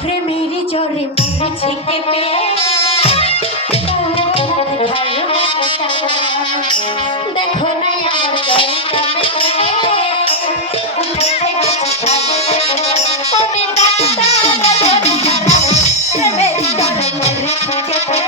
প্রেমের জরে মরেছে কেঁপে দেখো না আমার প্রেমের জরে মরেছে কেঁপে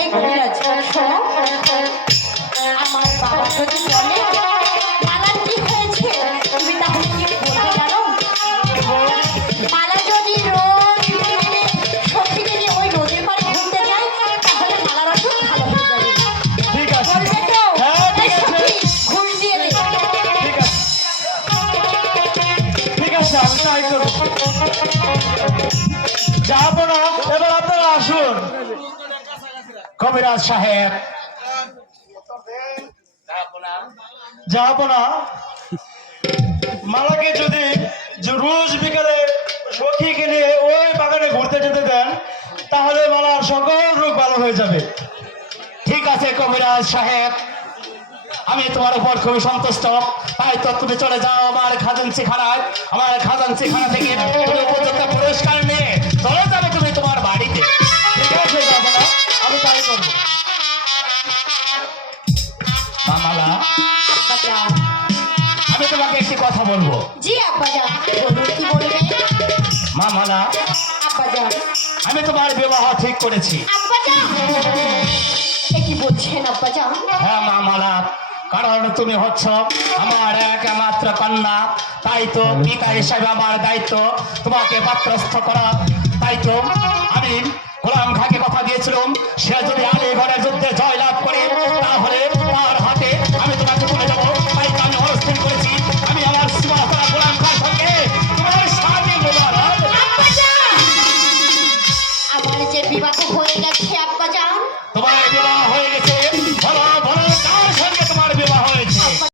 এই কবিরাজ শোনো, আমার বাবা যদি বলে মালার কি হয়েছে, তুমি তাহলে কি বলবে জানো? মালা যদি রোজ সখীকে নিয়ে ওই নদীর পাড়ে ঘুরতে যায় তাহলে মালার অসুখ ভালো হয়ে যাবে। ঠিক আছে, বলবে তো? হ্যাঁ, ঠিক আছে। সখী, ঘুষ দিয়ে দে। ঠিক আছে, ঠিক আছে, আমি তাই করবো। যাবো না, এবার আপনারা আসুন। কবিরাজ সাহেব, যাবো না। মালাকে যদি রোজ বিকালে সখীকে নিয়ে ওই বাগানে ঘুরতে যেতে দেন তাহলে মালার সকল রোগ ভালো হয়ে যাবে। ঠিক আছে কবিরাজ সাহেব, আমি তোমার উপর খুবই সন্তুষ্ট। তাই তো তুমি চলে যাও আমার খাজানচিখানায়। আমার খাজানচিখানা থেকে তুমি উপযুক্ত পুরস্কার নিয়ে চলে যাবে তুমি তোমার বাড়িতে। ঠিক আছে, যাবো না, আমি তাই করবো। মালা, আব্বাজান, আমি তোমাকে একটি কথা বলবো। জি আব্বাজান, বলুন কি বলবেন? মালা, আব্বাজান, আমি তোমার বিবাহ ঠিক করেছি। আব্বাজান, এ কি বলছেন আব্বাজান? হ্যাঁ মালা, কারণ তুমি হচ্ছ আমার একমাত্র কন্যা। তাই তো পিতা হিসাবে আমার দায়িত্ব তোমাকে পাত্রস্থ করা। তাই তো আমি গোলাম খাঁকে কথা দিয়েছিলাম, সে যদি আলীগড়ের যুদ্ধে জয়লাভ করে তাহলে তার হাতে আমি তোমাকে তুলে যাবো। তাই তো আমি অনুষ্ঠান করেছি। আমি আমার সিংহাসনে গোলাম খাঁর সঙ্গে তোমার স্বাধীন বিবাহ। আব্বাজান, আমার যে বিবাহ হয়ে গেছে আব্বাজান, তোমার বিবাহ